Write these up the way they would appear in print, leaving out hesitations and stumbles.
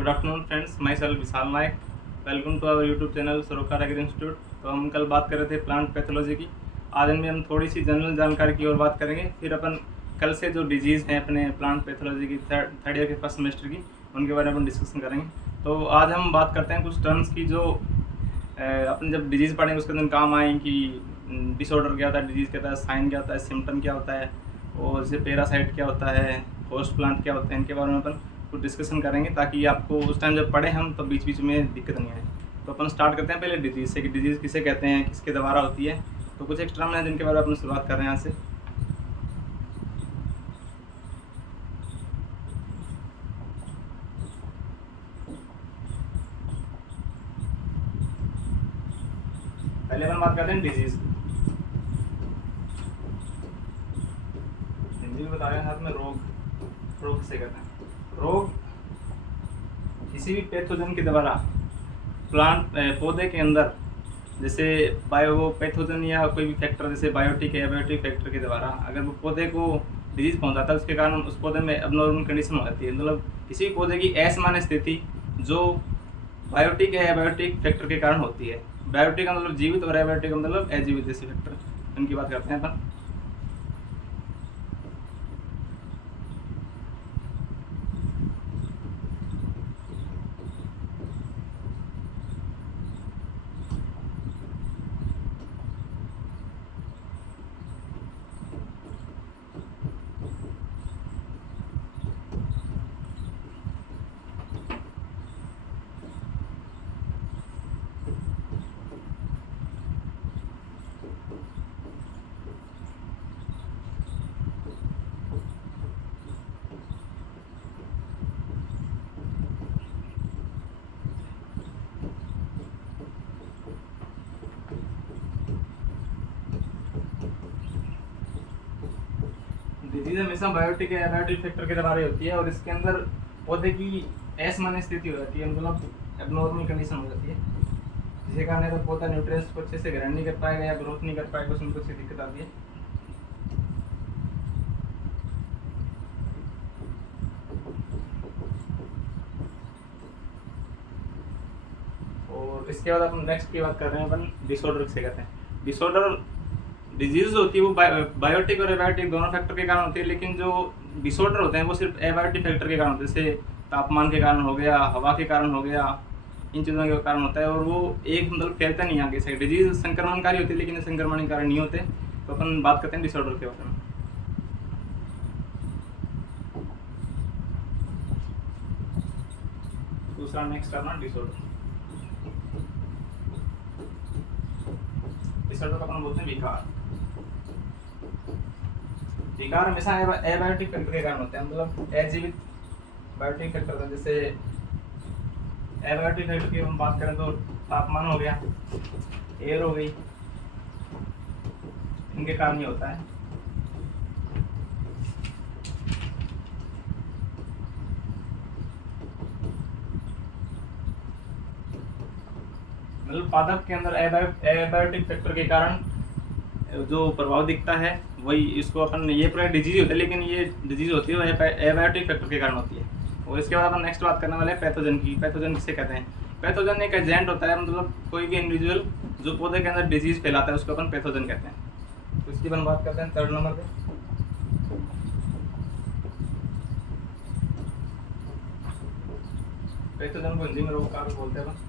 Good afternoon friends, myself Vishal Nayak. Welcome to our YouTube channel Sarokar agri institute. तो हम कल बात कर रहे थे प्लांट पैथोलॉजी की। आज इनमें हम थोड़ी सी जनरल जानकारी की ओर बात करेंगे। फिर अपन कल से जो डिजीज़ हैं अपने प्लांट पैथोलॉजी की थर्ड ईयर के फर्स्ट सेमेस्टर की, उनके बारे में अपन डिस्कशन करेंगे। तो आज हम बात करते हैं कुछ टर्म्स की जो अपन जब डिजीज़ पढ़ेंगे उसके अंदर काम आए कि डिसऑर्डर क्या होता है, डिजीज़ क्या होता है, साइन क्या होता है, सिम्टम क्या होता है, और जैसे पैरासाइट क्या होता है, होस्ट प्लांट क्या होते हैं, इनके बारे में अपन कुछ डिस्कशन करेंगे ताकि आपको उस टाइम जब पढ़े हम तो बीच बीच में दिक्कत नहीं आए। तो अपन स्टार्ट करते हैं पहले डिजीज़ से कि डिजीज़ किसे कहते हैं, किसके द्वारा होती है। तो कुछ एक टर्म है जिनके बारे में अपन शुरुआत कर रहे हैं यहाँ से। पहले अपन बात करते हैं डिजीज़। हिंदी में बताया साथ में रोग। रोग किसे कहते हैं? रोग किसी भी पैथोजन के द्वारा प्लांट पौधे के अंदर, जैसे बायो पैथोजन या कोई भी फैक्टर जैसे बायोटिक या एबायोटिक फैक्टर के द्वारा अगर वो पौधे को डिजीज पहुंचाता है, उसके कारण उस पौधे में अबनॉर्मल कंडीशन हो जाती है। मतलब किसी भी पौधे की असामान्य स्थिति जो बायोटिक या एबायोटिक फैक्टर के कारण होती है। बायोटिक का मतलब जीवित और एबायोटिक का मतलब अजीवित जैसे फैक्टर, उनकी बात करते हैं अपन। डिजीज हमेशा बायोटिक या एबायोटिक फैक्टर के द्वारा होती है और इसके अंदर पौधे की असामान्य स्थिति हो जाती है, मतलब एबनॉर्मल कंडीशन हो जाती है, जिसके कारण अगर पौधा न्यूट्रिएंट्स को अच्छे से ग्रहण नहीं कर पाएगा या ग्रोथ नहीं कर पाएगा, उसमें कुछ दिक्कत आती है। और इसके बाद अपन नेक्स्ट की बात कर रहे हैं अपन डिसऑर्डर किसे कहते हैं। डिसऑर्डर डिजीज होती है वो बायोटिक और एबायोटिक दोनों फैक्टर के कारण होती है, लेकिन जो डिसऑर्डर होते हैं वो सिर्फ एबायोटिक फैक्टर के कारण होते हैं, जैसे तापमान के कारण हो गया, हवा के कारण हो गया, इन चीज़ों के कारण होता है। और वो एक मतलब फैलता नहीं आगे से। डिजीज संक्रमणकारी होती है लेकिन संक्रमणकारी नहीं होते। तो अपन बात करते हैं डिसऑर्डर के बारे में। दूसरा नेक्स्ट करना डिसऑर्डर। डिसऑर्डर को अपन बोलते हैं विकार। विकार हमेशा एबायोटिक फैक्टर के कारण होते हैं, मतलब अजीवित बायोटिक फैक्टर होता है। जैसे एबायोटिक फैक्टर की हम बात करें तो तापमान हो गया, एयर हो गई, इनके कारण ही होता है। मतलब पादप के अंदर एबायोटिक फैक्टर के कारण जो प्रभाव दिखता है वही इसको अपन ये पूरा डिजीज होता है, लेकिन ये डिजीज होती है वो एबायोटिक फैक्टर के कारण होती है। और इसके बाद अपन नेक्स्ट बात करने वाले हैं पैथोजन की। पैथोजन किसे कहते हैं? पैथोजन एक एजेंट होता है, मतलब कोई भी इंडिविजुअल जो पौधे के अंदर डिजीज फैलाता है उसको अपन पैथोजन कहते हैं। तो इसकी अपन बात करते हैं थर्ड नंबर पे। पैथोजन को हिंदी में रोगकारक बोलते हैं अपन।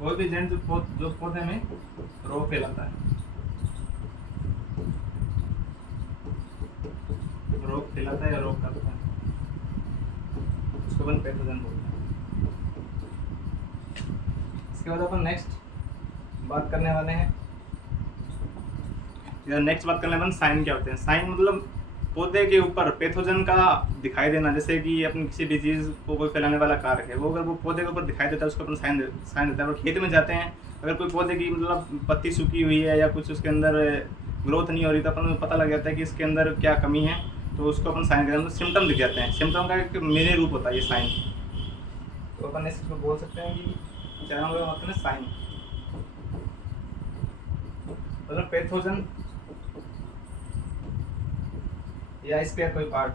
कोई भी एजेंट जो पौधे में रोग फैलाता है, रोग फैलाता है या रोग करता है, उसको अपन पैथोजन बोलते हैं। इसके बाद अपन नेक्स्ट बात करने वाले हैं, नेक्स्ट बात करने वाले साइन क्या होते हैं। साइन मतलब पौधे के ऊपर पैथोजन का दिखाई देना, जैसे कि अपन किसी डिजीज को कोई फैलाने वाला कारक है, वो अगर वो पौधे के ऊपर दिखाई देता है उसको अपन साइन देता है। और खेत में जाते हैं, अगर कोई पौधे की मतलब पत्ती सूखी हुई है या कुछ उसके अंदर ग्रोथ नहीं हो रही, तो अपन को पता लग जाता है कि इसके अंदर क्या कमी है, तो उसको अपन साइन करते हैं तो सिम्टम दिख जाते हैं। सिम्टम का एक मिनी रूप होता है ये साइन। तो अपन इसको बोल सकते हैं कि 4 नंबर का मतलब साइन, मतलब पैथोजन या इसके कोई पार्ट।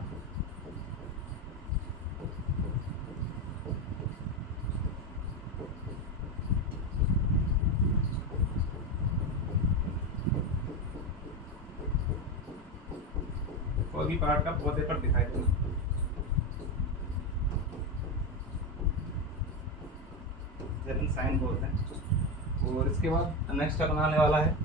कोई भी पार्ट का पौधे पर दिखाई देना, जब साइन बोलते हैं। और इसके बाद नेक्स्ट अपन आने वाला है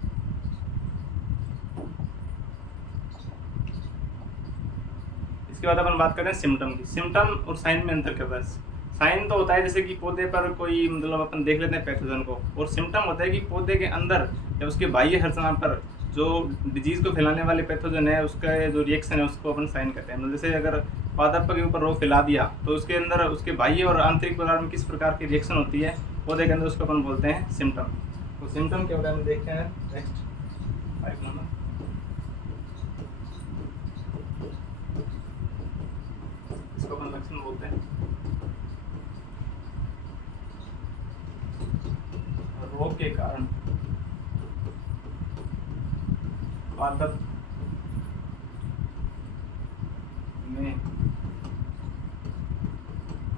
इसके बाद अपन बात करें सिम्टम की। सिम्टम और साइन में अंतर क्या है? साइन तो होता है जैसे कि पौधे पर कोई मतलब अपन देख लेते हैं पैथोजन को, और सिम्टम होता है कि पौधे के अंदर या उसके बाह्य संरचना पर जो डिजीज को फैलाने वाले पैथोजन है उसका जो रिएक्शन है उसको अपन साइन करते हैं। मतलब जैसे अगर पादप के ऊपर रोग फैला दिया तो उसके अंदर उसके बाह्य और आंतरिक पदार्थ में किस प्रकार की रिएक्शन होती है पौधे के अंदर, उसको अपन बोलते हैं सिम्टम। तो सिम्टम क्या होता है हम देखते हैं नेक्स्ट 5 नंबर। इसको अपन लक्षण बोलते हैं। रोग के कारण पादप में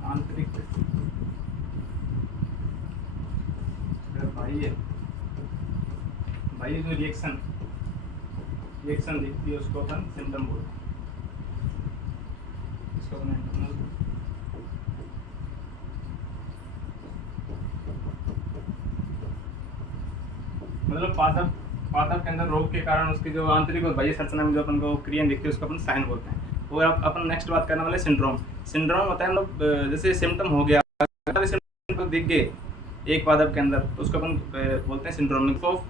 आंतरिक बाह्य जो रिएक्शन दिखती है उसको अपन सिम्टम बोलते हैं। इसको अपन इंटरनल मतलब पादप के अंदर रोग के कारण उसकी जो आंतरिक और बाह्य संरचना में जो अपन को क्रिया दिखती है उसको अपन साइन बोलते हैं। और अपन नेक्स्ट बात करने वाले सिंड्रोम। सिंड्रोम होता है मतलब जैसे सिम्टम हो गया, सिम्टम को दिख गए एक पादप के अंदर तो उसको अपन बोलते हैं सिंड्रोमिक ऑफ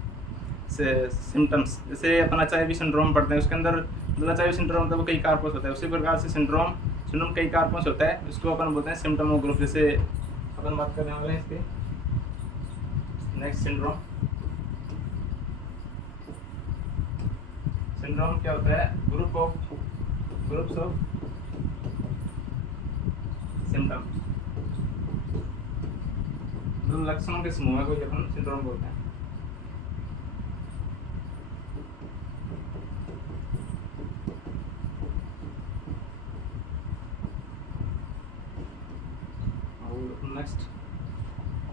सिम्टम्स। जैसे अपन एचआईवी सिंड्रोम पढ़ते हैं उसके अंदर मतलब एचआईवी सिंड्रोम मतलब कई कारकों होता है, उसी प्रकार से सिंड्रोम कई कारकों से होता है, उसको अपन बोलते हैं सिम्टम ऑफ ग्रुप। जैसे अपन बात करने वाले हैं इसके नेक्स्ट सिंड्रोम क्या होता है? ग्रुप्स ऑफ सिम्टम, लक्षणों के समूह को अपन सिंड्रोम बोलते हैं।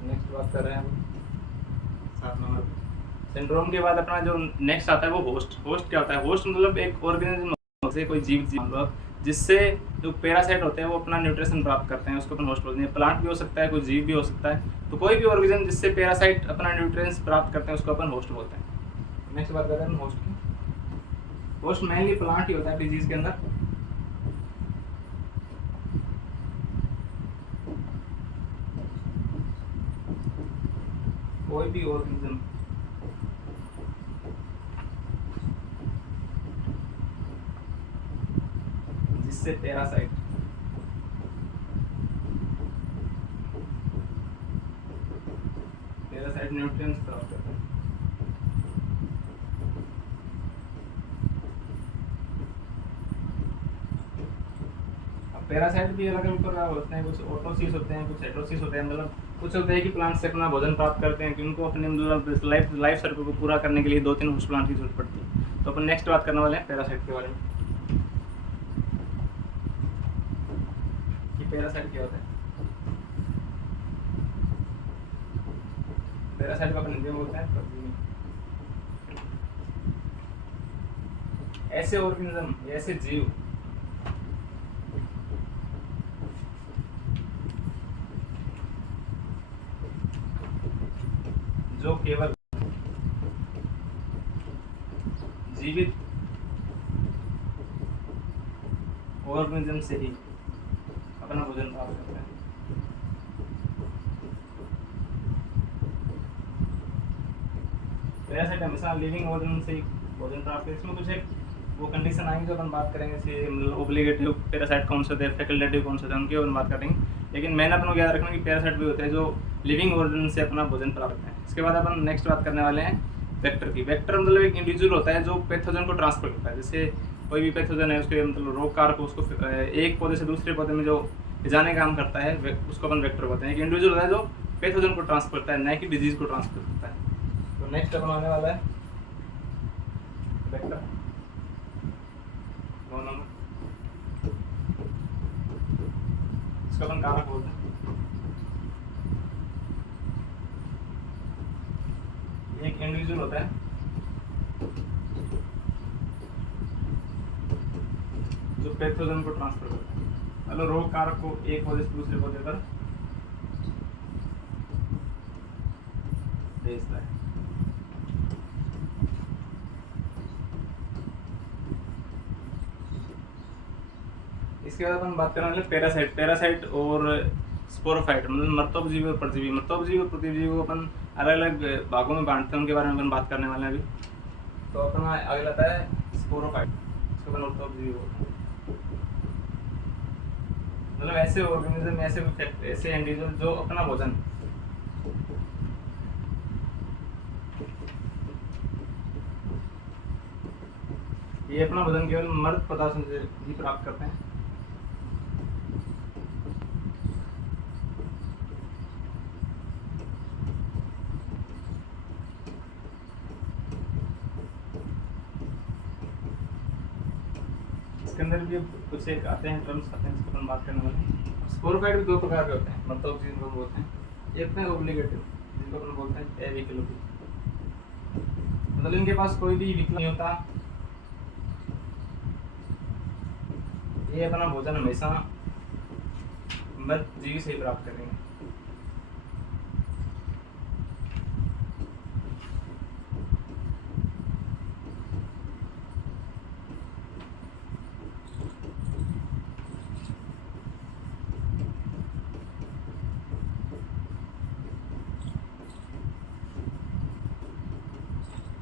नेक्स्ट बात कर रहे हैं हम 7 नंबर। सिंड्रोम के बाद अपना जो नेक्स्ट आता है वो होस्ट क्या होता है? होस्ट मतलब एक ऑर्गेनिज्म से कोई जीव मतलब जिससे जो पैरासाइट होते हैं वो अपना न्यूट्रिशन प्राप्त करते हैं, उसको अपन होस्ट बोलते हैं। प्लांट भी हो सकता है, कोई जीव भी हो सकता है, तो कोई भी ऑर्गेनिज्म जिससे पैरासाइट अपना न्यूट्रिएंट्स प्राप्त करते हैं उसको अपन होस्ट बोलते हैं। नेक्स्ट बात करते हैं होस्ट की। होस्ट मेनली प्लांट ही होता है डिजीज के अंदर। कोई भी ऑर्गेनिज्म जिससे पैरासाइट न्यूट्रिएंट्स प्राप्त करता है। अब पैरासाइट भी अलग अलग प्रकार होते हैं, कुछ ऑटोसिस होते हैं, कुछ हेटेरोसिस होते हैं। मतलब कुछ होते हैं कि प्लांट से अपना भोजन प्राप्त करते हैं कि उनको अपने मतलब लाइफ साइकिल को पूरा करने के लिए 2-3 होस्ट प्लांट की जरूरत पड़ती है। तो अपन नेक्स्ट बात करने वाले हैं पैरासाइट के बारे में कि पैरासाइट क्या होता है। पैरासाइट को अपन हिंदी में बोलते हैं ऐसे ऑर्गेनिज्म, ऐसे जीव जो केवल जीवित ऑर्गेनिज्म से ही अपना भोजन प्राप्त करते हैं। पैरासाइट हमेशा लिविंग ऑर्गेनिज्म से ही भोजन प्राप्त करते हैं। इसमें कुछ एक वो कंडीशन आएंगे जो अपन बात करेंगे, जैसे मतलब ओब्लिगेटिव पैरासाइट कौन से होते हैं, फैकल्टेटिव कौन से होते हैं, उनकी अपन बात करेंगे। लेकिन मैंने अपन को याद रखना कि पैरासाइट भी होते हैं जो लिविंग ऑर्गेनिज्म से अपना भोजन प्राप्त करते हैं। इसके बाद अपन नेक्स्ट बात करने वाले हैं वेक्टर की। वेक्टर मतलब एक इंडिविजुअल होता है जो पैथोजन को ट्रांसफर करता है। जैसे कोई भी पैथोजन है उसके मतलब रोग कारक उसको एक पौधे से दूसरे पौधे में जो ले जाने का काम करता है उसको अपन वेक्टर बोलते हैं। एक इंडिविजुअल है जो पैथोजन को ट्रांसफर करता है, न कि डिजीज को ट्रांसफर करता है। तो नेक्स्ट अपन आने वाला है वेक्टर 9 नंबर, इसको अपन कारक बोलते हैं। एक इंडिविजुअल होता है जो पैथोजन को ट्रांसफर करता है, मतलब रोग कारक को एक पौधे से दूसरे पौधे पर भेजता है। इसके बाद अपन बात करेंगे पैरासाइट। पैरासाइट और स्पोरोफाइट मतलब मर्तोपजीवी और परजीवी। मर्तोपजीवी और परजीवी को अपन अलग अलग भागों में बांटते हैं, उनके बारे में अपन बात करने वाले हैं अभी। तो अपन आगे लाता है स्पोरोफाइट, इसको अपन मर्तोपजीवी बोलते हैं। मतलब ऐसे ऑर्गेनिज्म, ऐसे इंडिविजुअल जो अपना भोजन ये अपना भोजन केवल मृत पदार्थों से ही प्राप्त करते हैं। इसके अंदर भी कुछ एक आते हैं टर्म्स आते हैं, इसको अपन बात करने वाले हैं। स्पोरोफाइट भी दो प्रकार के होते हैं, मर्तोपजीवी जिनको बोलते हैं। एक है ओब्लिगेटिव जिनको अपन बोलते हैं एविक्युलेटिव, मतलब इनके पास कोई भी विकल्प नहीं होता, ये अपना भोजन हमेशा मृत जीवी से ही प्राप्त करेंगे।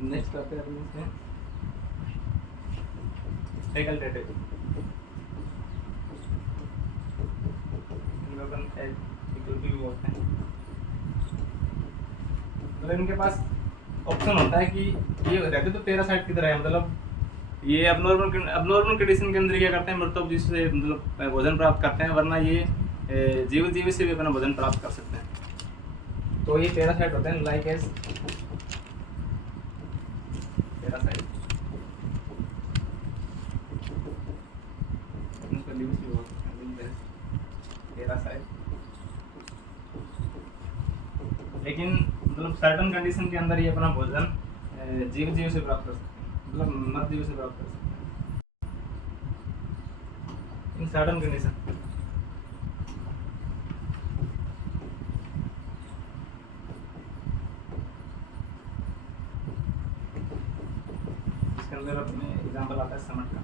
नेक्स्ट आते हैं इसमें फैकल्टेटिव, भी बोलते हैं। मतलब इनके पास ऑप्शन होता है कि ये रहते तो पैरासाइट की तरह है, मतलब ये अबनॉर्मल कंडीशन के अंदर क्या करते हैं, मृतोपजीवी से मतलब भोजन प्राप्त करते हैं, वरना ये जीवी से भी अपना भोजन प्राप्त कर सकते हैं। तो ये पैरासाइट होते हैं, लाइक एज पैरासाइट। लेकिन मतलब सर्टन कंडीशन के अंदर ये अपना भोजन जीव से प्राप्त कर सकते हैं, मतलब मृत जीव से प्राप्त कर सकते हैं इन सर्टन कंडीशन। इसके अंदर अपने एग्जांपल आता है समट का,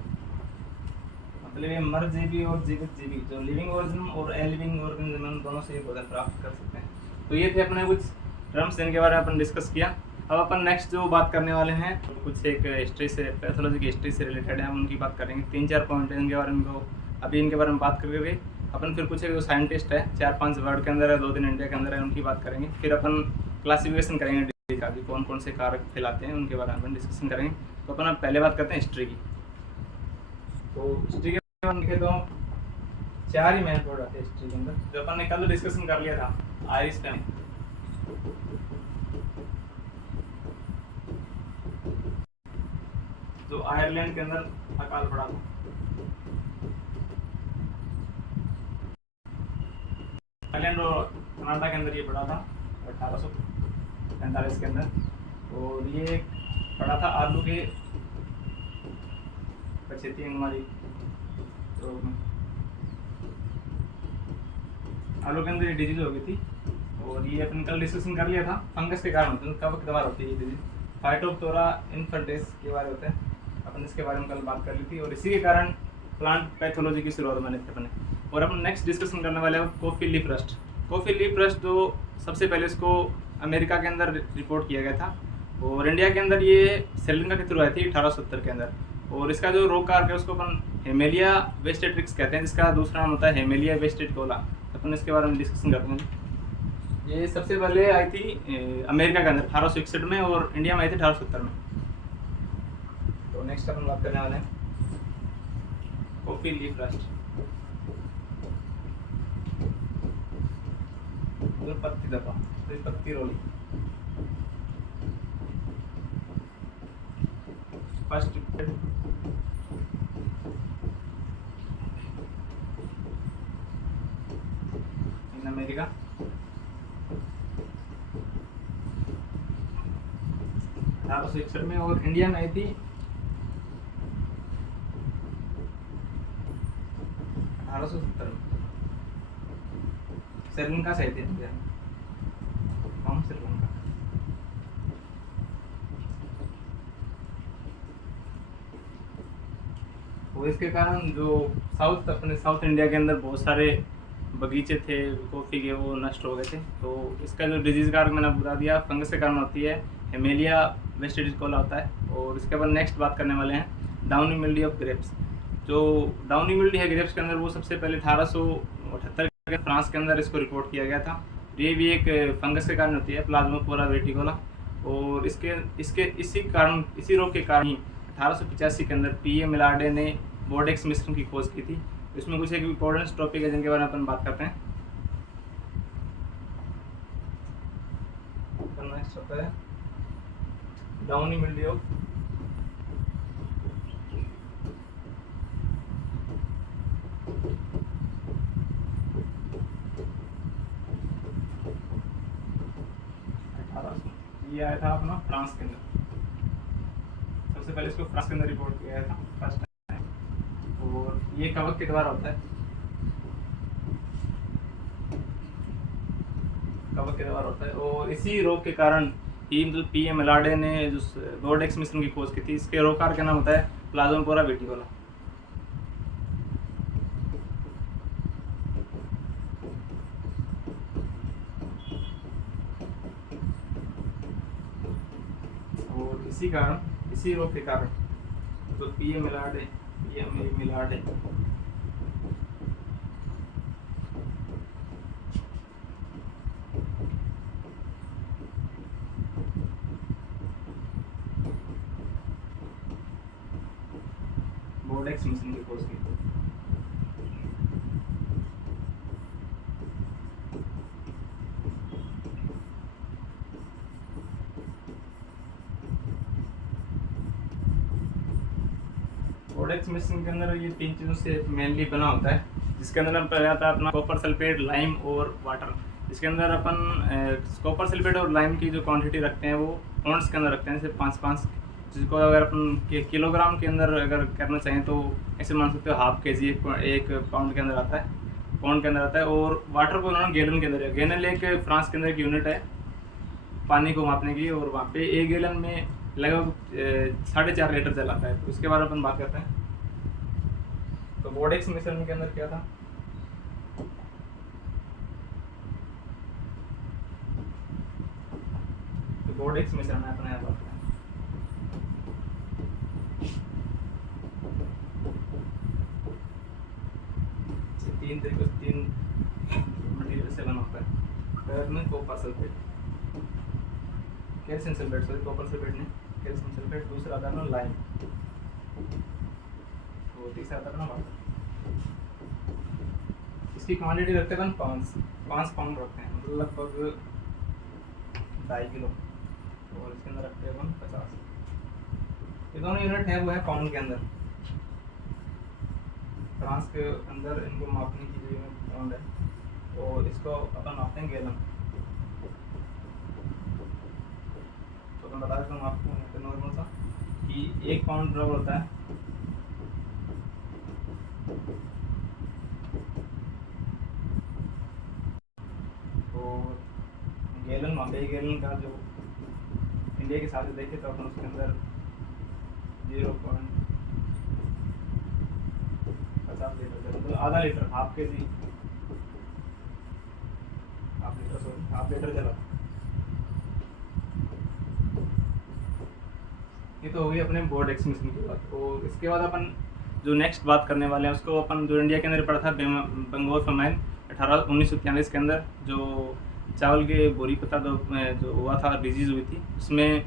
मतलब ये मृत जीवी और जीवित जीवी जो लिविंग ऑर्गेनिज्म और अनलिविंग ऑर्गेनिज्म दोनों से भोजन प्राप्त कर सकते हैं। तो ये थे अपने कुछ टर्म्स, इनके बारे में अपन डिस्कस किया। अब अपन नेक्स्ट जो बात करने वाले हैं कुछ एक हिस्ट्री से, पैथोलॉजी की हिस्ट्री से रिलेटेड है, हम उनकी बात करेंगे। 3-4 पॉइंट है इनके बारे में, तो अभी इनके बारे में बात करके अपन फिर कुछ जो साइंटिस्ट है 4-5 वर्ल्ड के अंदर है, 2 दिन इंडिया के अंदर है, उनकी बात करेंगे। फिर अपन क्लासिफिकेशन करेंगे डिजीज का भी, कौन कौन से कारक फैलाते हैं उनके बारे में अपन डिस्कशन करेंगे। तो अपन पहले बात करते हैं हिस्ट्री की। तो हिस्ट्री के बारे में देखें तो 4 ही मेन पॉइंट आते हैं हिस्ट्री के अंदर, जो अपन ने कल डिस्कशन कर लिया था आयरिश टाइम। जो आयरलैंड के अंदर अकाल पड़ा था, आयरलैंड और कनाडा के अंदर ये पड़ा था 1845 के अंदर। और ये पड़ा था आलू के पछेती हमारी रोग में, आलू के अंदर ये डिजीज हो गई थी। और ये अपन कल डिस्कशन कर लिया था, फंगस के कारण होते हैं, कब दवा होती है ये डिजीज, फाइटोप्थोरा इन्फेंटिस के बारे होते हैं, अपन इसके बारे में कल बात कर ली थी। और इसी के कारण प्लांट पैथोलॉजी की शुरुआत मैंने अपने। और अपन नेक्स्ट डिस्कशन करने वाले हैं coffee leaf rust. Coffee leaf rust जो सबसे पहले इसको अमेरिका के अंदर रिपोर्ट किया गया था, और इंडिया के अंदर ये श्रीलंका के थ्रू आई थी 1870 के अंदर। और इसका जो रोग कारक है उसको अपन हेमेलिया वेस्टेट्रिक्स कहते हैं, जिसका दूसरा नाम होता है हेमेलिया वेस्टेटिकोला। अपन इसके बारे में डिस्कशन करते हैं। ये सबसे पहले आई थी अमेरिका के अंदर 1861 में, और इंडिया में आई थी 1870 में। तो नेक्स्ट अपन बात करने वाले हैं कॉफी लीफ रस्ट, पत्ती दबा, पत्ती रोली। फर्स्ट इन अमेरिका, 1861 में, और इंडिया में आई थी 1870 में। श्रीलंका से आई थी इंडिया में, हम श्रीलंका। वो इसके कारण जो अपने साउथ इंडिया के अंदर बहुत सारे बगीचे थे कॉफ़ी के, वो नष्ट हो गए थे। तो इसका जो डिजीज़ कारक मैंने बता दिया, फंगस के कारण होती है, हेमेलिया वेस्टिडिकोला होता है। और इसके बाद नेक्स्ट बात करने वाले हैं डाउनी मिल्डी ऑफ ग्रेप्स। जो डाउनी मिल्डी है ग्रेप्स के अंदर, वो सबसे पहले 1878 के फ्रांस के अंदर इसको रिपोर्ट किया गया था। ये भी एक फंगस के कारण होती है, प्लाज्मोपोरा वेटिकोला। और इसी रोग के कारण ही 1885 के अंदर पीए मिलार्डे ने बोर्डेक्स मिश्रण की खोज की थी। इसमें कुछ एक इम्पोर्टेंट टॉपिक है जिनके बारे में अपन बात करते हैं। नेक्स्ट होता है डाउनी मिल्डी ऑफ ये आया था अपना फ्रांस के अंदर। सबसे पहले इसको फ्रांस के अंदर रिपोर्ट किया गया था फर्स्ट टाइम। और ये कवक के द्वारा होता है, कवक के द्वारा होता है। और इसी रोग के कारण ही मतलब पीए मिलार्डे ने जो बोर्डेक्स मिश्रण की खोज की थी। इसके रोगकार का नाम होता है प्लाज्मोपोरा वेटिकोला। और इसी रोग के कारण तो पीए मिलार्डे बोर्डेक्स मिश्रण की खोज की। बोर्डेक्स मिश्रण के अंदर ये 3 चीज़ों से मेनली बना होता है, जिसके अंदर हम पहले आता है अपना कॉपर सल्फेट, लाइम और वाटर। इसके अंदर अपन कॉपर सल्फेट और लाइम की जो क्वांटिटी रखते हैं वो पॉइंट्स के अंदर रखते हैं, जैसे 5-5, जिसको अगर अपन किलोग्राम के अंदर अगर करना चाहें तो ऐसे मान सकते हो हाफ के जी, एक पाउंड के अंदर आता है, पाउंड के अंदर आता है। और वाटर को उन्होंने गैलन के अंदर है। गैलन एक फ्रांस के अंदर एक यूनिट है पानी को मापने की, और वहाँ पे 1 गैलन में लगभग 4.5 लीटर जल आता है। तो उसके बारे में अपन बात करते हैं। तो बोर्डेक्स मिश्रण के अंदर क्या था, तो बोर्डेक्स मिश्रण है अपने यहाँ बात करें। 3 मटेरियल से बना होता है। पहले में copper sulphate, calcium sulphate, sorry copper sulphate नहीं, कैल्शियम सल्फेट। दूसरा आता है ना लाइम, और तीसरा आता है ना वाटर। इसकी क्वांटिटी रखते हैं 5 पाउंड रखते हैं, मतलब लगभग 2.5 किलो। और इसके अंदर रखते हैं 50। ये दोनों यूनिट है वो है पाउंड के अंदर। फ्रांस के अंदर इनको मापने की जो यूनिट पाउंड है, और इसको अपन मापते हैं गैलन। तो मैं बता देता हूँ आपको नॉर्मल सा कि 1 पाउंड बराबर होता है 1 गैलन का जो इंडिया के साथ देखें तो अपन उसके अंदर 0.50 लीटर, मतलब आधा लीटर, हाफ लीटर चला। ये तो होगी अपने बोर्डेक्स मिश्रण की बात। और इसके बाद अपन जो नेक्स्ट बात करने वाले हैं उसको अपन जो इंडिया के अंदर पड़ा था बंगाल फेमाइन 1943 के अंदर, जो चावल के बोरी पत्ता जो हुआ था, डिजीज़ हुई थी, उसमें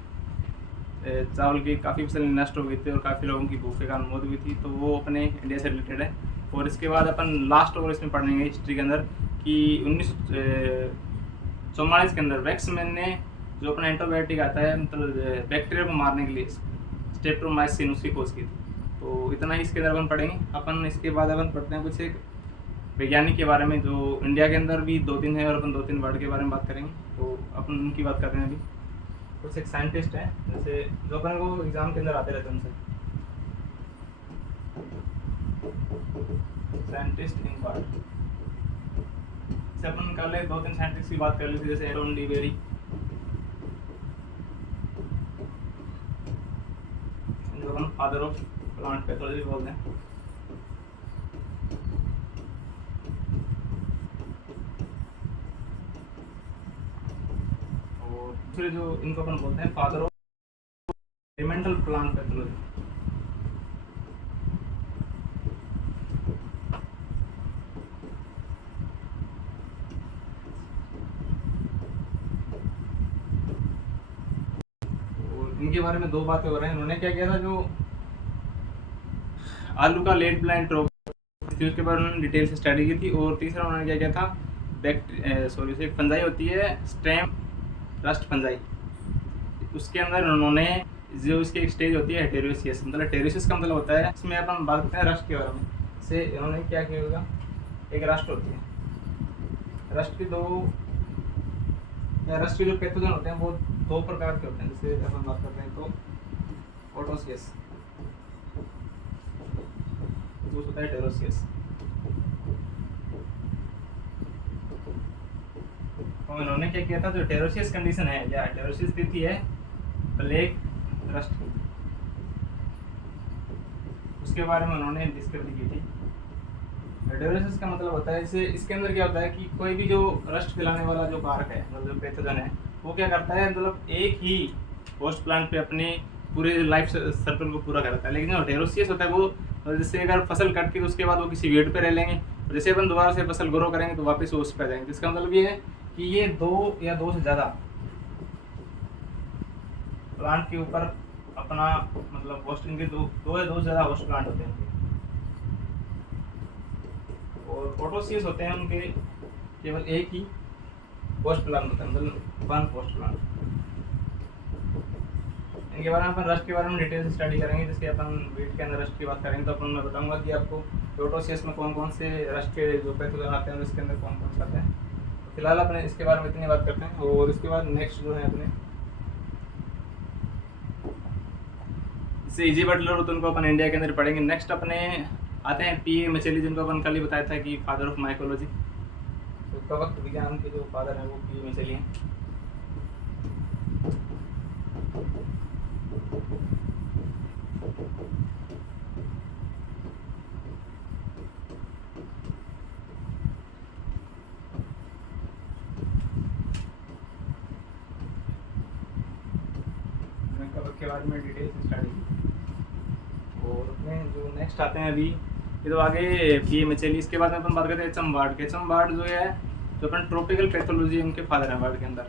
चावल की काफ़ी फसल नष्ट हो गई थी और काफ़ी लोगों की भूख के कारण मौत हुई थी, तो वो अपने इंडिया से रिलेटेड है। और इसके बाद अपन लास्ट और इसमें पढ़ेंगे हिस्ट्री के अंदर कि 1944 के अंदर वैक्समैन ने जो अपना एंटीबायोटिक आता है मतलब बैक्टीरिया को मारने के लिए स्ट्रेप्टोमाइसिन उसकी खोज की थी। तो इतना ही इसके अंदर अपन पढ़ेंगे। अपन इसके बाद अपन पढ़ते हैं कुछ एक वैज्ञानिक के बारे में जो इंडिया के अंदर भी 2-3 है और अपन 2-3 वर्ड के बारे में बात करेंगे। तो अपन उनकी बात करते हैं अभी। कुछ एक साइंटिस्ट हैं जैसे जो अपन को एग्जाम के अंदर आते रहते हैं उनसे, साइंटिस्ट इन वर्ड से अपन कर ले 2-3 साइंटिस्ट की बात कर ली थी, जैसे एरोन डी बेरी, जो अपन फादर ऑफ प्लांट पैथोलॉजी बोलते हैं। और दूसरे जो इनको अपन बोलते हैं father of experimental plant pathology. इनके बारे में 2 बातें हो रही हैं। उन्होंने क्या किया था, जो आलू का लेट ब्लाइंड रोग थी उसके बारे में उन्होंने डिटेल से स्टडी की थी। और तीसरा उन्होंने क्या किया था, एक फंजाई होती है स्टेम रस्ट फंजाई, उसके अंदर उन्होंने जो इसकी एक स्टेज होती है टेरोसियस, मतलब टेरोसियस का मतलब होता है, इसमें अपन बात करते हैं रस्ट के बारे में। से इन्होंने क्या किया होगा, एक रस्ट होती है, रस्ट की रस्ट के जो पैथोजन होते हैं वो 2 प्रकार के होते हैं। जैसे अपन बात करते हैं तो ओटोसियस, दूसरा होता है टेरोसियस। तो इन्होंने क्या किया था, जो टेरोसियस कंडीशन है या टेरोसियस स्थिति है प्लेग रस्ट की, उसके बारे में उन्होंने डिस्कवरी की थी। टेरोसियस का मतलब होता है, जैसे इसके अंदर क्या होता है कि कोई भी जो रस्ट फैलाने वाला जो कारक है मतलब जो पैथोजन है वो क्या करता है, मतलब एक ही होस्ट प्लांट पे अपने पूरे लाइफ सर्कल को पूरा करता है। लेकिन जो टेरोसियस होता है वो जैसे अगर फसल कट के तो उसके बाद वो किसी वेट पे रह लेंगे, और जैसे अपन दोबारा से फसल ग्रो करेंगे तो वापस वो उस पर आ जाएंगे। इसका मतलब ये है कि ये 2 या 2 से ज़्यादा प्लांट के ऊपर अपना मतलब होस्टिंग के 2 या 2 से ज़्यादा होस्ट प्लांट होते हैं। और ओटोसियस होते हैं उनके केवल एक ही होस्ट प्लांट होता है, मतलब 1 होस्ट प्लांट। इनके बारे में अपन रस्ट के बारे में डिटेल से स्टडी करेंगे। जैसे अपन वीट के अंदर रस्ट की बात करेंगे तो अपन मैं बताऊंगा कि आपको ओटोसियस में कौन कौन से रस्ट के जो पैथोजन आते हैं और इसके अंदर कौन कौन से आते हैं। फिलहाल अपने इसके बारे में इतनी बात करते हैं। और इसके बाद नेक्स्ट जो है अपने इससे इजी बटलर तो उनको अपन इंडिया के अंदर पढ़ेंगे। नेक्स्ट अपने आते हैं पी ए मिचेली, जिनको अपन कल ही बताया था कि फादर ऑफ माइकोलॉजी, तो कवक विज्ञान के जो फादर हैं वो पी ए मिचेली हैं। कवक के बारे में डिटेल से स्टडी की। और अपने जो नेक्स्ट आते हैं अभी ये तो आगे पी ए मिचेली, इसके बाद में अपन बात करते हैं चमबार्ड के। चमबार्ड जो है जो अपन ट्रॉपिकल पैथोलॉजी उनके फादर हैं वर्ड के अंदर।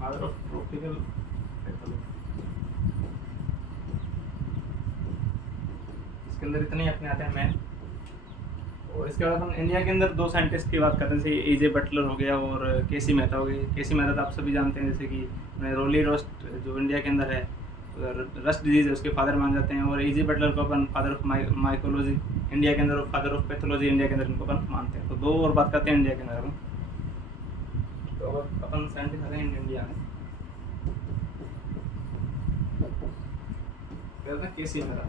फादर ऑफ ट्रॉपिकल पैथोलॉजी, इसके अंदर इतने ही अपने आते हैं मैन। और इसके बाद अपन इंडिया के अंदर 2 साइंटिस्ट की बात करते हैं, जैसे ए.जे. बटलर हो गया और के.सी. मेहता हो गए। के.सी. मेहता तो आप सभी जानते हैं, जैसे कि रोली रोस्ट जो इंडिया के अंदर है रस्ट डिजीज है उसके फादर मान जाते हैं। और ए.जे. बटलर को अपन फादर ऑफ माइकोलॉजी इंडिया के अंदर और फादर ऑफ पैथोलॉजी इंडिया के अंदर इनको अपन मानते हैं। तो 2 और बात करते हैं इंडिया के अंदर। तो अपन साइंटिस्ट आते हैं इंडिया में, के.सी. मेहता,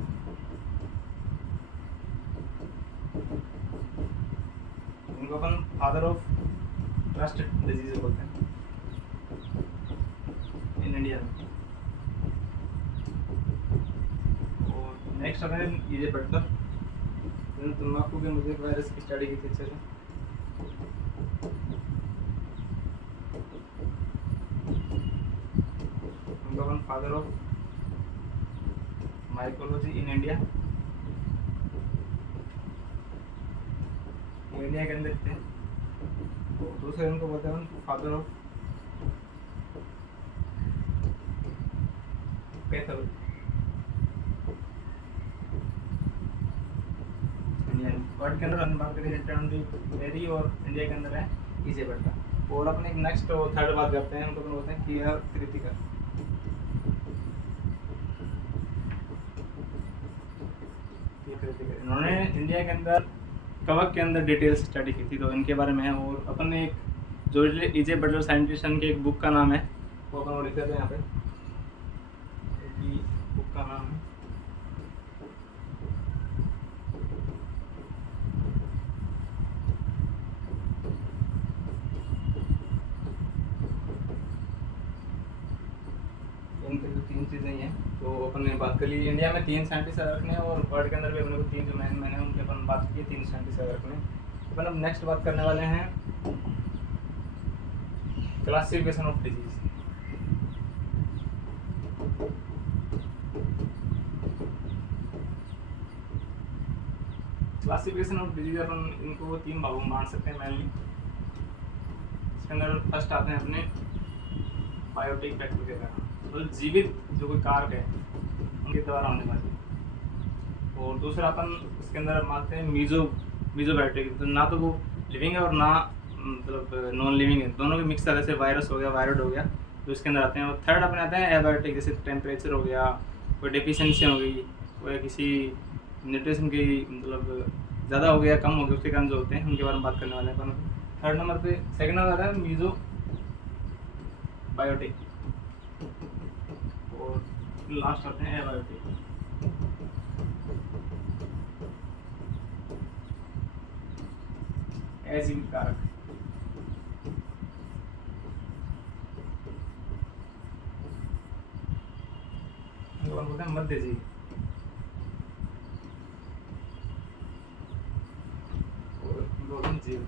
इनको अपन फादर ऑफ रस्ट डिजीज बोलते हैं इन इंडिया में। और नेक्स्ट आता है ए.जे. बटलर, जिन्होंने तंबाकू के मुझे वायरस की स्टडी की थी अच्छे से। उनको अपन father of mycology in India. वो इंडिया के अंदर थे। तो दूसरे उनको बोलते हैं father of pathology Indian. World के अंदर हम बात करें वेरी और इंडिया के अंदर है इजिप्ट का। और अपने नेक्स्ट और थर्ड बात करते हैं, उनको बोलते हैं किया कृतिका। इन्होंने इंडिया के अंदर कवक के अंदर डिटेल स्टडी की थी, तो इनके बारे में है। और अपन ने एक जो इजिप्ट बटलर साइंटिस्ट की एक बुक का नाम है, वो अपन लिख देते हैं यहाँ पे, बुक का नाम है तीन चीज़ें ही हैं। तो अपन ने बात कर ली इंडिया में 3 साइंटिस्ट रखने हैं, और वर्ल्ड के अंदर भी अपने को 3 जो मैंने उनके अपन बात की 3 साइंटिस्ट रखने हैं। अपन अब नेक्स्ट बात करने वाले हैं classification of disease. Classification of disease अपन इनको 3 भागों में बांट सकते हैं मेनली। इसके अंदर फर्स्ट आते हैं अपने बायोटिक फैक्टर के द्वारा, तो जीवित जो कोई कारक है उनके द्वारा होने वाले। और दूसरा अपन इसके अंदर मानते हैं मीजोबायोटिक, तो ना तो वो लिविंग है और ना मतलब नॉन लिविंग है, दोनों के मिक्स तरह से वायरस हो गया, वायरड हो गया, तो इसके अंदर आते हैं। और थर्ड अपने आते हैं एबायोटिक, जैसे टेम्परेचर हो गया, कोई डेफिशिएंसी हो गई, कोई किसी न्यूट्रिशन की मतलब ज़्यादा हो गया कम हो गया, उसके कारण जो होते हैं उनके बारे में बात करने वाले हैं अपन। थर्ड नंबर पे सेकंड नंबर आता है मीजोबायोटिक, और लास्ट आते हैं एबायोटिक। अजीवित कारक, बोलते हैं मध्यजीवी। और जीव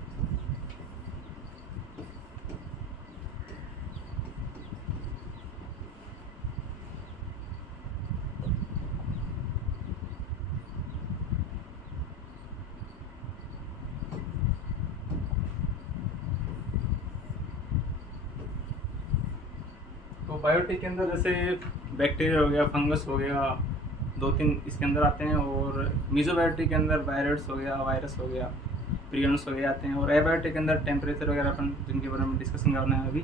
तो बायोटिक के अंदर जैसे बैक्टीरिया हो गया, फंगस हो गया, 2-3 इसके अंदर आते हैं। और मीजोबायोटिक के अंदर वायरस हो गया, प्रियंस हो गए आते हैं। और एबायोटिक के अंदर टेम्परेचर वगैरह अपन जिनके बारे में डिस्कशन करना है अभी।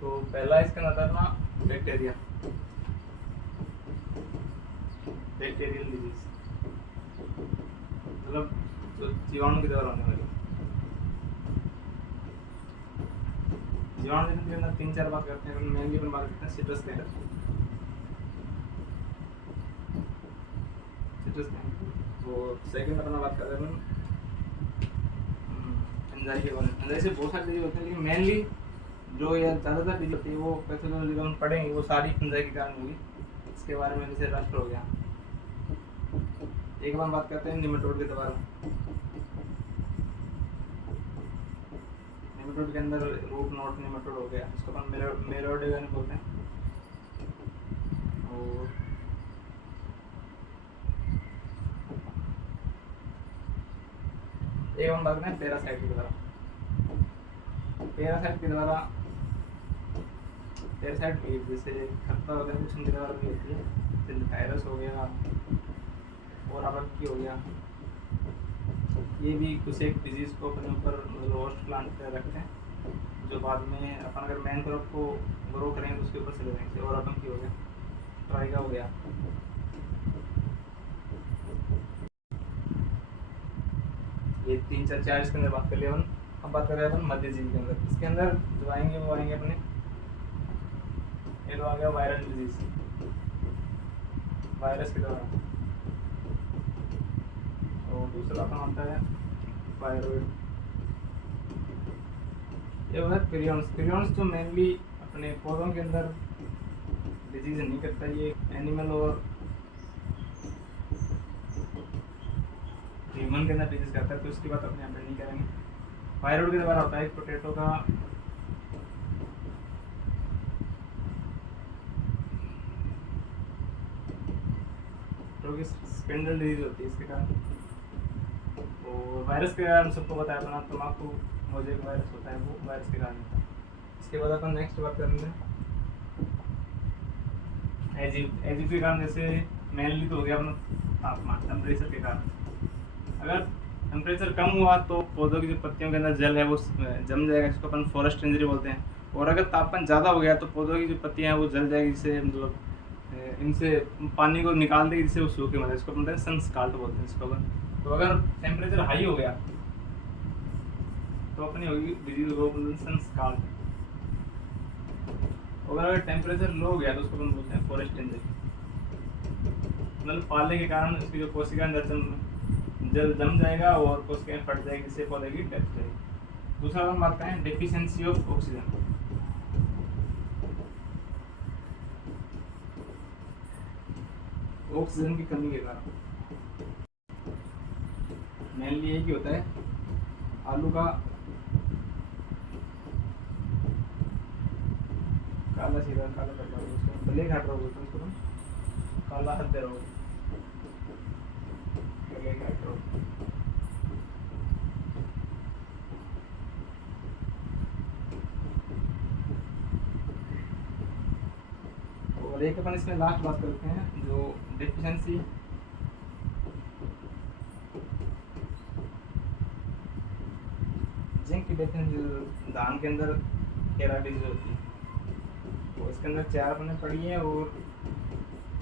तो पहला इसका अंदर ना बैक्टीरियल डिजीज, मतलब जो जीवाणु के द्वारा होने वाली। जीवाणु के अंदर 3-4 बात करते हैं, मेनली अपन बात करते हैं सिट्रस के अंदर। तो सेकंड अपना बात करते हैं एंजाइम के बारे में। एंजाइम से बहुत सारी चीज़ें होती हैं, लेकिन मेनली जो ये ज़्यादातर चीज़ें होती है वो पैथोलॉजी हम पढ़ेंगे, वो सारी एंजाइम के कारण होगी। इसके बारे में जैसे रस्ट हो गया। एक बार बात करते हैं निमेटोड के द्वारा। निमेटोड के अंदर रूट नोट निमेटोड हो गया, इसको अपन मेरोडिगन बोलते हैं। और एक हम बात करें पैरासाइट के द्वारा। पैरासाइट जैसे खत्ता हो गया, कुछ उनके द्वारा भी होती है, जैसे वायरस हो गया और अबक्की हो गया। ये भी कुछ एक डिजीज़ को अपने ऊपर मतलब होस्ट प्लांट पे रखते हैं, जो बाद में अपन अगर मैन क्रॉप को ग्रो करेंगे तो उसके ऊपर चले जाएंगे। और अबक्की हो गया, ट्राइगा हो गया। ये 3-4 इसके अंदर बात कर लिया अपन। अब बात कर रहे हैं अपन मध्यजीवी के अंदर। इसके अंदर जो आएंगे वो आएंगे अपने, ये तो आ गया वायरल डिजीज, वायरस के द्वारा। और दूसरा अपन आता है वायरॉइड। ये होता है पिरियंस जो मेनली अपने पौधों के अंदर डिजीज नहीं करता, ये एनिमल और ह्यूमन के अंदर डिजीज करता है, तो उसकी बात अपने यहाँ पे नहीं करेंगे। वायरॉइड के द्वारा होता है पोटैटो का स्पिंडल डिजीज होती है इसके कारण। और वायरस के कारण सबको पता है अपना तम्बाकू मोजेक वायरस होता है, वो वायरस के कारण होता है। इसके बाद अपन नेक्स्ट बात करेंगे एजिव के कारण। जैसे मेनली तो हो गया अपना तापमान, टेम्परेचर के कारण। अगर टेम्परेचर कम हुआ तो पौधों की जो पत्तियों के अंदर जल है वो जम जाएगा, जिसको अपन फॉरेस्ट इंजरी बोलते हैं। और अगर तापमान ज़्यादा हो गया तो पौधों की जो पत्तियाँ हैं वो जल जाएगी, जिससे मतलब इनसे पानी को निकाल देगी, जिससे वो सूखे मतलब इसको बोलते हैं सनस्काल्ट बोलते हैं इसको। तो अगर टेम्परेचर हाई हो गया तो अपनी होगी डिजीज वो बोलते हैं सनस्काल्ट। अगर टेम्परेचर लो हो गया तो उसको अपन बोलते हैं फॉरेस्ट इंजरी। मतलब पालने के कारण उसकी जो कोशिका अंदर जल जम जाएगा और कोशिकाएं फट जाएगी, जिससे पौधे की डेथ जाएगी। दूसरा हम बात करें डेफिशिएंसी ऑफ ऑक्सीजन। ऑक्सीजन की कमी के कारण मेनली यही होता है, आलू का काला सीधा काला कर रहा है, ब्लैक हेड रोग बोलते हैं उसको, काला हद्दे रोग, ब्लैक हेड रोग। और एक अपन इसमें लास्ट बात करते हैं जो डेफिशिएंसी जिंक की डेफिशिएंसी धान के अंदर केराटिन होती है, तो इसके अंदर 4 अपने पढ़ी है और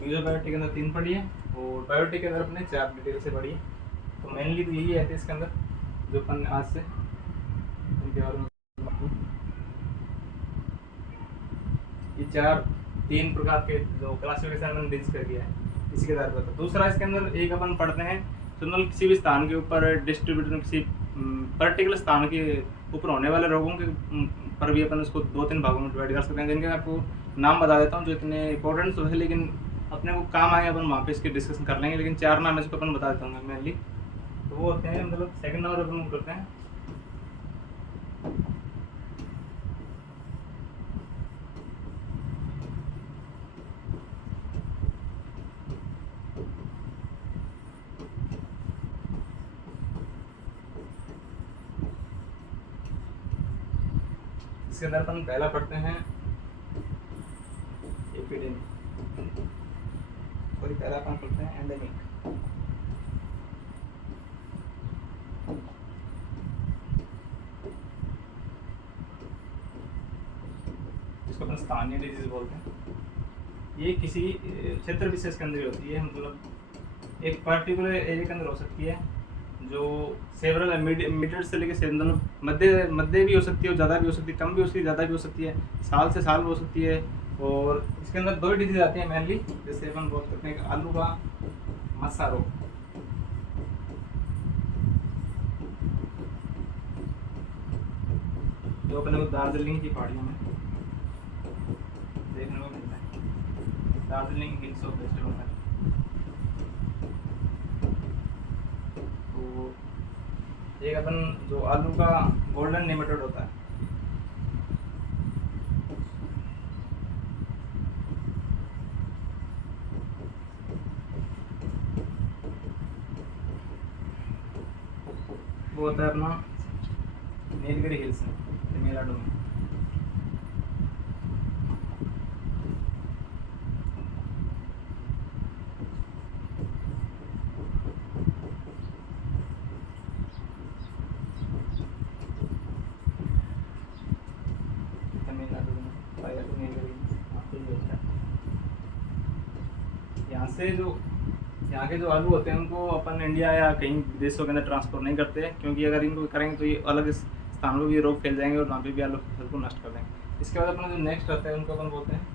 मीजोबायोटिक के अंदर 3 पढ़ी है और बायोटिक के अंदर अपने 4 डिटेल से पढ़ी है। तो मेनली तो यही है इसके अंदर जो अपन आज से इनके बारे में ये 3 प्रकार के जो क्लासिफिकेशन मैंने डिस्कस कर दिया है इसके आधार पर। दूसरा इसके अंदर एक अपन पढ़ते हैं सिग्नल किसी भी स्थान के ऊपर डिस्ट्रीब्यूटर किसी पर्टिकुलर स्थान के ऊपर होने वाले रोगों के पर भी अपन उसको 2-3 भागों में डिवाइड कर सकते हैं, जिनके मैं आपको नाम बता देता हूँ जो इतने इंपॉर्टेंट तो है लेकिन अपने को काम आए, अपन वहाँ पे इसके डिस्कशन कर लेंगे। लेकिन 4 नाम इसको अपन बता देता हूँ मेनली। तो वो होते हैं मतलब सेकंड नंबर अपन करते हैं इसके अंदर अपन पहला पढ़ते हैं एपिडेमिक और पहला अपन पढ़ते हैं एंडेमिक। इसको अपन स्थानीय डिजीज बोलते हैं। ये किसी क्षेत्र विशेष के अंदर होती है, मतलब एक पर्टिकुलर एरिया के अंदर हो सकती है जो सेवरल मीटर से लेकर मतलब मध्य भी हो सकती है और ज़्यादा भी हो सकती है, कम भी हो सकती है, ज़्यादा भी हो सकती है, साल से साल हो सकती है। और इसके अंदर 2 डिजीज आती हैं मेनली, जैसे अपन बोल सकते हैं आलू का मस्सा रोग, जो अपने को दार्जिलिंग की पहाड़ियों में देखने को मिलता है, दार्जिलिंग हिल्स ऑफ वेस्ट बंगाल। तो एक अपन जो आलू का गोल्डन नेमेटोड होता है, वो होता है अपना नीलगिरी हिल्स में, तमिलनाडु में। यहाँ से जो यहाँ के जो आलू होते हैं उनको अपन इंडिया या कहीं विदेशों के अंदर ट्रांसपोर्ट नहीं करते हैं, क्योंकि अगर इनको करेंगे तो ये अलग स्थानों पर भी रोग फैल जाएंगे और वहाँ पे भी आलू की फसल को नष्ट कर देंगे। इसके बाद अपना जो नेक्स्ट आता है उनको अपन बोलते हैं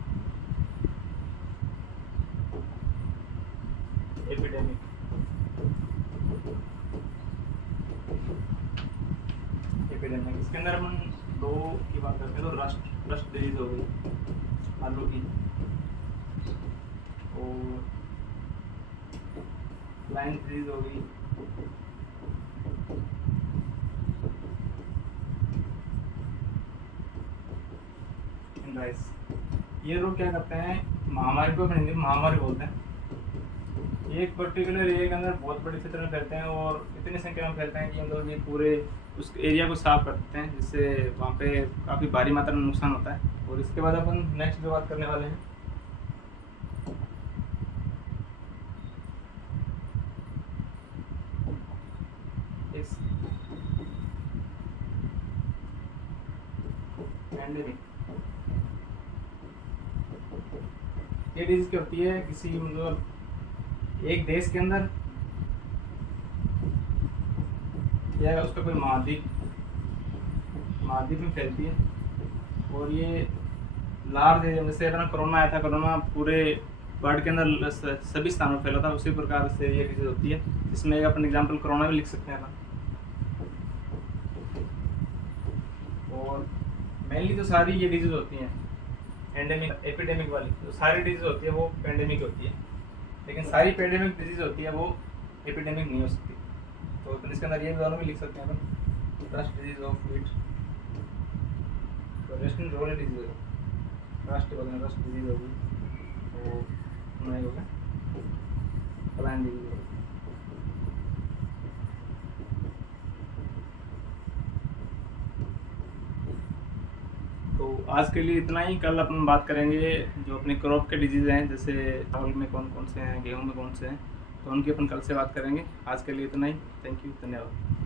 एपिडेमिक। एपिडेमिक इसके अंदर अपन 2 की बात करते हैं तो रस्ट डिजीज हो गई आलू की, और लाइन डिजीज हो गई, राइस। ये रोग क्या करते हैं, महामारी को हिंदी में महामारी बोलते हैं। एक पर्टिकुलर एरिया के अंदर बहुत बड़ी क्षेत्र में फैलते हैं और इतनी संख्या में फैलते हैं कि मतलब ये पूरे उस एरिया को साफ करते हैं, जिससे वहाँ पे काफ़ी भारी मात्रा में नुकसान होता है। और इसके बाद अपन नेक्स्ट जो बात करने वाले हैं, इस पैंडेमिक। ये डिजीज क्या होती है, किसी मतलब एक देश के अंदर या उस पर कोई महाद्वीप में फैलती है और ये लार्ज है। जैसे अपना कोरोना आया था, कोरोना पूरे वर्ल्ड के अंदर सभी स्थानों में फैला था, उसी प्रकार से ये डिजीज होती है, जिसमें एक अपन एग्जाम्पल कोरोना भी लिख सकते हैं अपन। और मेनली तो सारी ये डिजीज होती हैं एंडेमिक एपिडेमिक वाली, जो सारी डिजीज होती है वो पेंडेमिक होती है, लेकिन सारी पेंडेमिक डिजीज होती है वो एपिडेमिक नहीं हो सकती। तो अपन इसके अंदर ये दोनों भी लिख सकते हैं अपन, रस्ट डिजीज ऑफ वीट, तो रेस्ट रोल डिजीज रस्ट वगैरह, रस्ट डिजीज होगी, तो नहीं होगा प्लान डिजीज होगा। तो आज के लिए इतना ही। कल अपन बात करेंगे जो अपने क्रॉप के डिजीज़ हैं, जैसे चावल में कौन कौन से हैं, गेहूं में कौन से हैं, तो उनकी अपन कल से बात करेंगे। आज के लिए इतना ही। थैंक यू, धन्यवाद।